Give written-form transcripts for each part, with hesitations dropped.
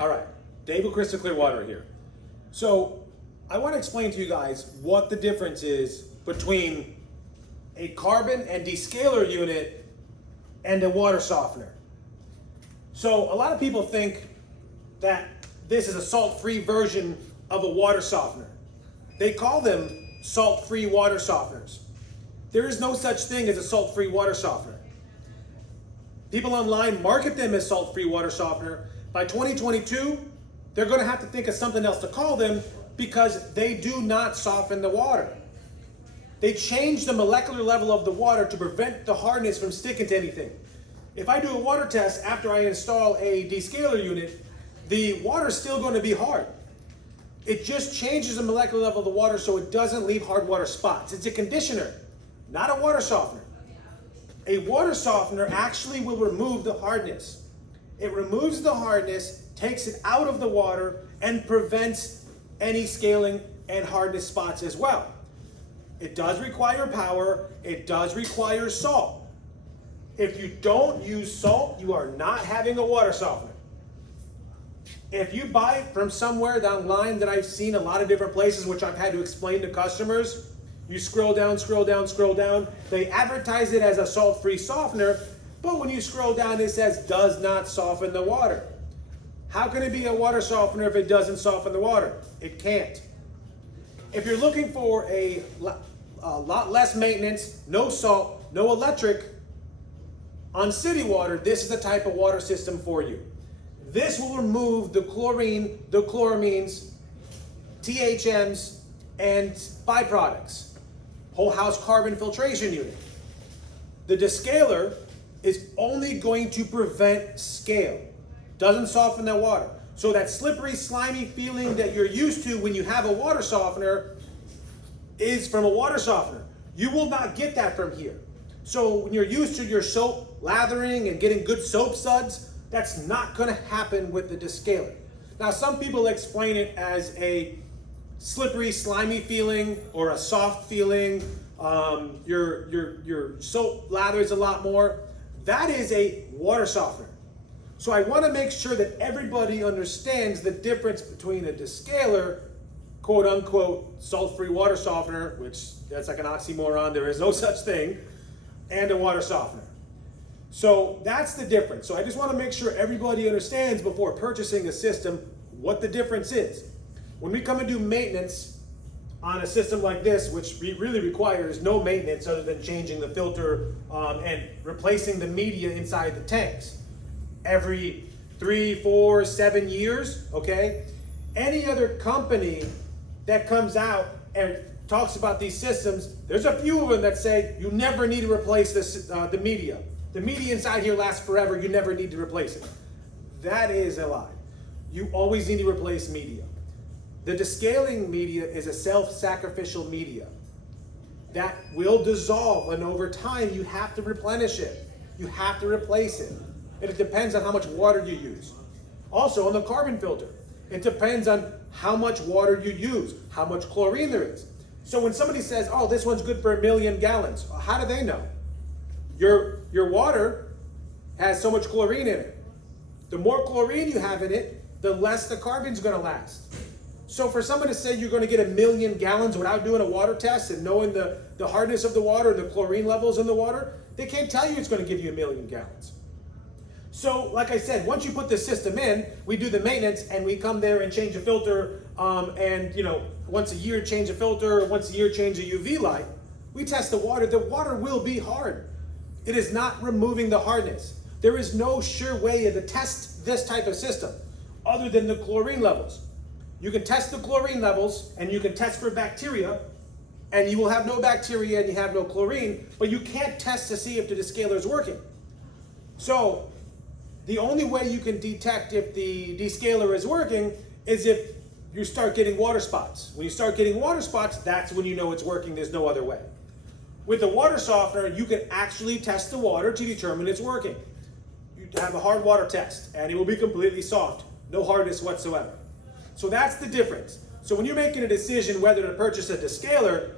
All right, Dave with Crystal Clear Water here. So I want to explain to you guys what the difference is between a carbon and descaler unit and a water softener. So a lot of people think that this is a salt-free version of a water softener. They call them salt-free water softeners. There is no such thing as a salt-free water softener. People online market them as salt-free water softener. By 2022, they're going to have to think of something else to call them because they do not soften the water. They change the molecular level of the water to prevent the hardness from sticking to anything. If I do a water test after I install a descaler unit, the water is still going to be hard. It just changes the molecular level of the water so it doesn't leave hard water spots. It's a conditioner, not a water softener. A water softener actually will remove the hardness. It removes the hardness, takes it out of the water, and prevents any scaling and hardness spots as well. It does require power. It does require salt. If you don't use salt, you are not having a water softener. If you buy it from somewhere down the line that I've seen a lot of different places, which I've had to explain to customers, you scroll down, scroll down, scroll down. They advertise it as a salt-free softener, but when you scroll down, it says does not soften the water. How can it be a water softener if it doesn't soften the water? It can't. If you're looking for a lot less maintenance, no salt, no electric on city water, this is the type of water system for you. This will remove the chlorine, the chloramines, THMs, and byproducts. Whole house carbon filtration unit. The descaler is only going to prevent scale. Doesn't soften that water. So that slippery, slimy feeling that you're used to when you have a water softener is from a water softener. You will not get that from here. So when you're used to your soap lathering and getting good soap suds, that's not going to happen with the descaler. Now, some people explain it as a slippery, slimy feeling or a soft feeling. Your soap lathers a lot more. That is a water softener. So I want to make sure that everybody understands the difference between a descaler, quote unquote, salt-free water softener, which that's like an oxymoron, there is no such thing, and a water softener. So that's the difference. So I just want to make sure everybody understands before purchasing a system what the difference is. When we come and do maintenance on a system like this, which really requires no maintenance other than changing the filter and replacing the media inside the tanks every 3, 4, 7 years, okay? Any other company that comes out and talks about these systems, there's a few of them that say you never need to replace this, the media. The media inside here lasts forever, you never need to replace it. That is a lie. You always need to replace media. The descaling media is a self-sacrificial media that will dissolve, and over time you have to replenish it. You have to replace it. And it depends on how much water you use. Also on the carbon filter, it depends on how much water you use, how much chlorine there is. So when somebody says, oh, this one's good for 1,000,000 gallons, how do they know? Your water has so much chlorine in it. The more chlorine you have in it, the less the carbon's gonna last. So for someone to say you're going to get 1,000,000 gallons without doing a water test and knowing the hardness of the water, the chlorine levels in the water, they can't tell you it's going to give you 1,000,000 gallons. So like I said, once you put the system in, we do the maintenance and we come there and change a filter and once a year change a filter, once a year change a UV light. We test the water. The water will be hard. It is not removing the hardness. There is no sure way to test this type of system other than the chlorine levels. You can test the chlorine levels and you can test for bacteria and you will have no bacteria and you have no chlorine, but you can't test to see if the descaler is working. So the only way you can detect if the descaler is working is if you start getting water spots. When you start getting water spots, that's when you know it's working. There's no other way. With the water softener, you can actually test the water to determine it's working. You have a hard water test and it will be completely soft, no hardness whatsoever. So that's the difference. So when you're making a decision whether to purchase a descaler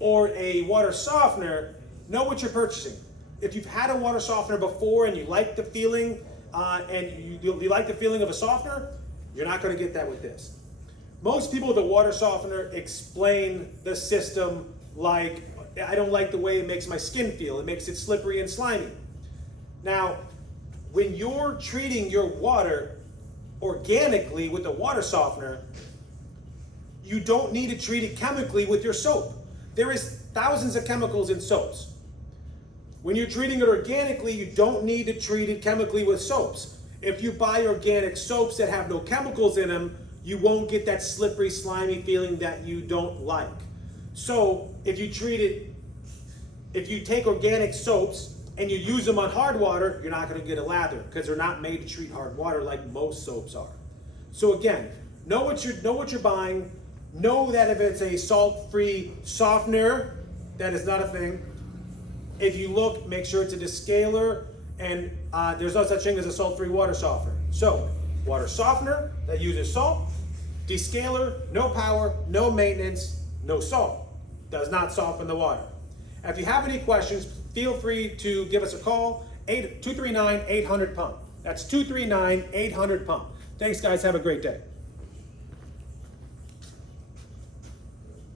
or a water softener, know what you're purchasing. If you've had a water softener before and you like the feeling, you like the feeling of a softener, You're not going to get that with this. Most people with a water softener explain the system like, I don't like the way it makes my skin feel. It makes it slippery and slimy. Now, when you're treating your water organically with a water softener, you don't need to treat it chemically with your soap. There is thousands of chemicals in soaps. When you're treating it organically, you don't need to treat it chemically with soaps. If you buy organic soaps that have no chemicals in them, you won't get that slippery, slimy feeling that you don't like. So if you take organic soaps and you use them on hard water, you're not going to get a lather because they're not made to treat hard water like most soaps are. So again, know what you're buying. Know that if it's a salt-free softener, that is not a thing. If you look, make sure it's a descaler, and there's no such thing as a salt-free water softener. So, water softener that uses salt, descaler, no power, no maintenance, no salt. Does not soften the water. If you have any questions, feel free to give us a call, 239-800-PUMP. That's 239-800-PUMP. Thanks, guys. Have a great day.